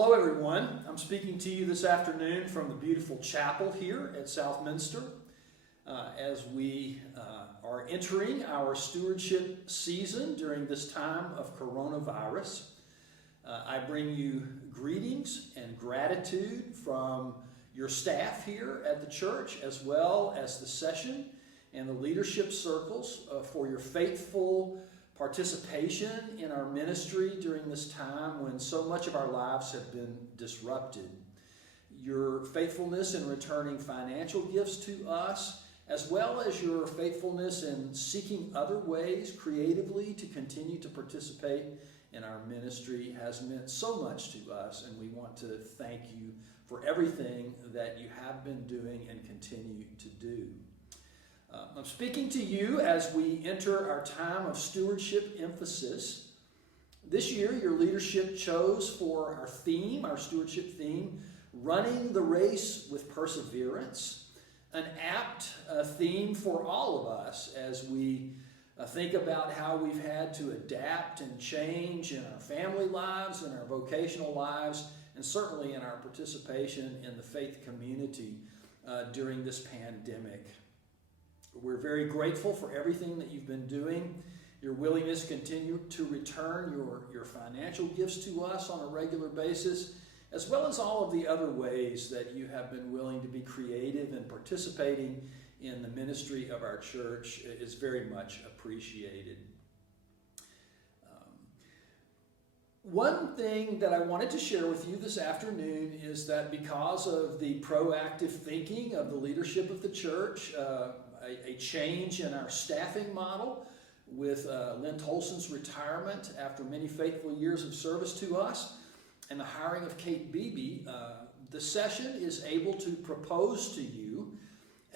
Hello everyone, I'm speaking to you this afternoon from the beautiful chapel here at Southminster as we are entering our stewardship season during this time of coronavirus. I bring you greetings and gratitude from your staff here at the church as well as the session and the leadership circles for your faithful participation in our ministry during this time when so much of our lives have been disrupted. Your faithfulness in returning financial gifts to us, as well as your faithfulness in seeking other ways creatively to continue to participate in our ministry has meant so much to us, and we want to thank you for everything that you have been doing and continue to do. I'm speaking to you as we enter our time of stewardship emphasis. This year, your leadership chose for our theme, our stewardship theme, running the race with perseverance, an apt theme for all of us as we think about how we've had to adapt and change in our family lives, in our vocational lives, and certainly in our participation in the faith community during this pandemic. We're very grateful for everything that you've been doing, your willingness to continue to return your financial gifts to us on a regular basis, as well as all of the other ways that you have been willing to be creative and participating in the ministry of our church is very much appreciated. One thing that I wanted to share with you this afternoon is that because of the proactive thinking of the leadership of the church, a change in our staffing model with Lynn Tolson's retirement after many faithful years of service to us and the hiring of Kate Beebe, the session is able to propose to you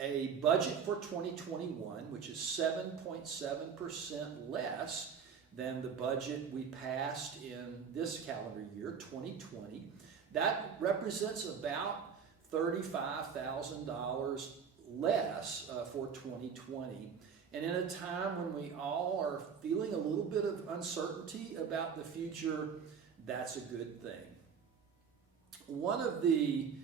a budget for 2021, which is 7.7% less than the budget we passed in this calendar year, 2020. That represents about $35,000 less for 2020. And in a time when we all are feeling a little bit of uncertainty about the future, that's a good thing. One of the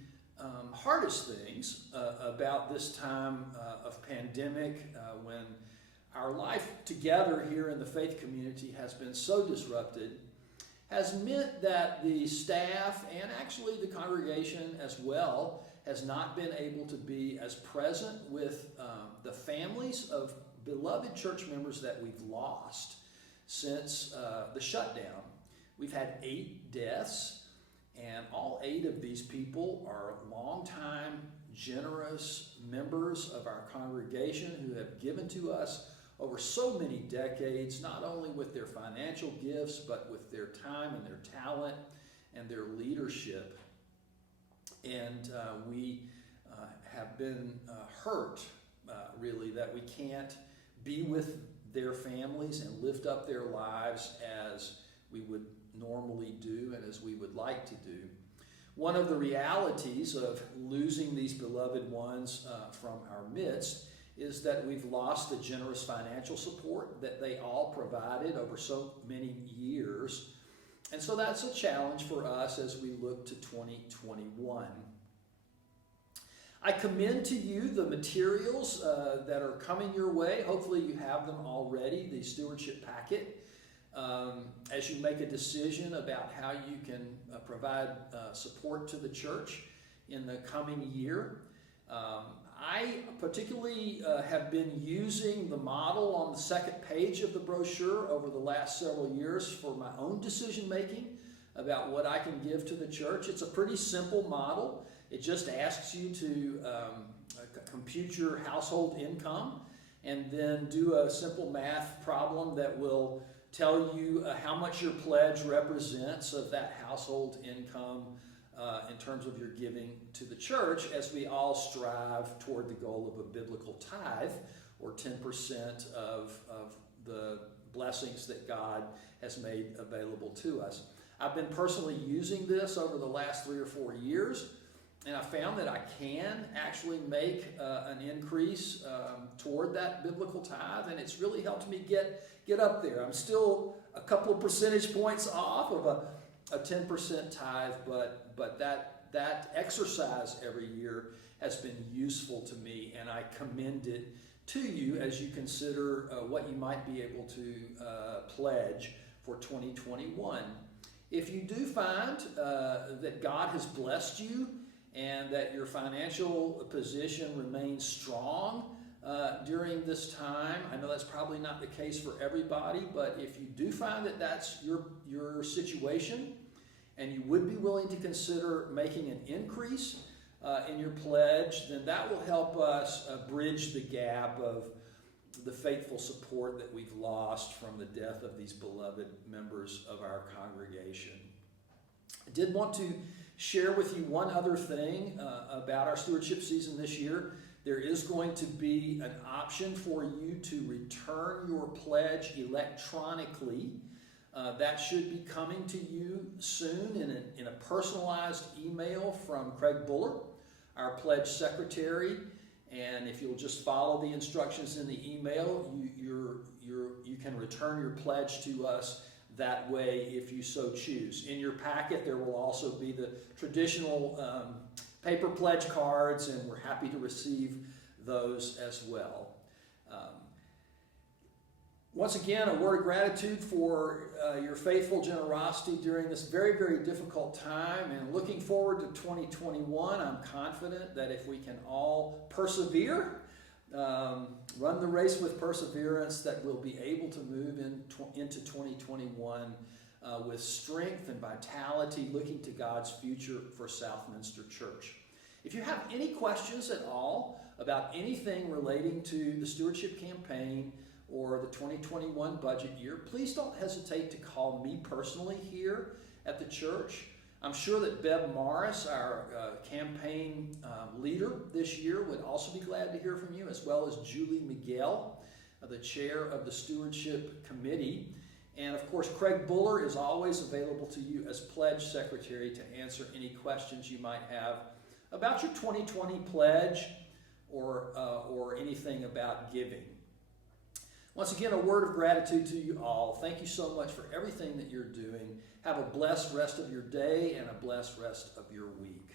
hardest things about this time of pandemic, when our life together here in the faith community has been so disrupted, has meant that the staff and actually the congregation as well has not been able to be as present with the families of beloved church members that we've lost since the shutdown. We've had 8 deaths, and all 8 of these people are longtime, generous members of our congregation who have given to us over so many decades, not only with their financial gifts, but with their time and their talent and their leadership. And we have been hurt, really, that we can't be with their families and lift up their lives as we would normally do and as we would like to do. One of the realities of losing these beloved ones from our midst is that we've lost the generous financial support that they all provided over so many years. And so that's a challenge for us as we look to 2021. I commend to you the materials that are coming your way. Hopefully you have them already, the stewardship packet, as you make a decision about how you can provide support to the church in the coming year. I particularly have been using the model on the second page of the brochure over the last several years for my own decision making about what I can give to the church. It's a pretty simple model. It just asks you to compute your household income and then do a simple math problem that will tell you how much your pledge represents of that household income in terms of your giving to the church, as we all strive toward the goal of a biblical tithe, or 10% of the blessings that God has made available to us. I've been personally using this over the last 3 or 4 years, and I found that I can actually make an increase toward that biblical tithe, and it's really helped me get up there. I'm still a couple of percentage points off of a 10% tithe, but that exercise every year has been useful to me, and I commend it to you as you consider what you might be able to pledge for 2021. If you do find that God has blessed you and that your financial position remains strong during this time, I know that's probably not the case for everybody, but if you do find that that's your situation and you would be willing to consider making an increase in your pledge, then that will help us bridge the gap of the faithful support that we've lost from the death of these beloved members of our congregation. I did want to share with you one other thing about our stewardship season this year. There is going to be an option for you to return your pledge electronically. That should be coming to you soon in a personalized email from Craig Buller, our pledge secretary. And if you'll just follow the instructions in the email, you can return your pledge to us that way if you so choose. In your packet, there will also be the traditional paper pledge cards, and we're happy to receive those as well. Once again, a word of gratitude for your faithful generosity during this very, very difficult time, and looking forward to 2021. I'm confident that if we can all persevere, run the race with perseverance, that we'll be able to move into 2021 with strength and vitality, looking to God's future for Southminster Church. If you have any questions at all about anything relating to the stewardship campaign or the 2021 budget year, please don't hesitate to call me personally here at the church. I'm sure that Bev Morris, our campaign leader this year, would also be glad to hear from you, as well as Julie Miguel, the chair of the Stewardship Committee. And of course, Craig Buller is always available to you as pledge secretary to answer any questions you might have about your 2020 pledge or anything about giving. Once again, a word of gratitude to you all. Thank you so much for everything that you're doing. Have a blessed rest of your day and a blessed rest of your week.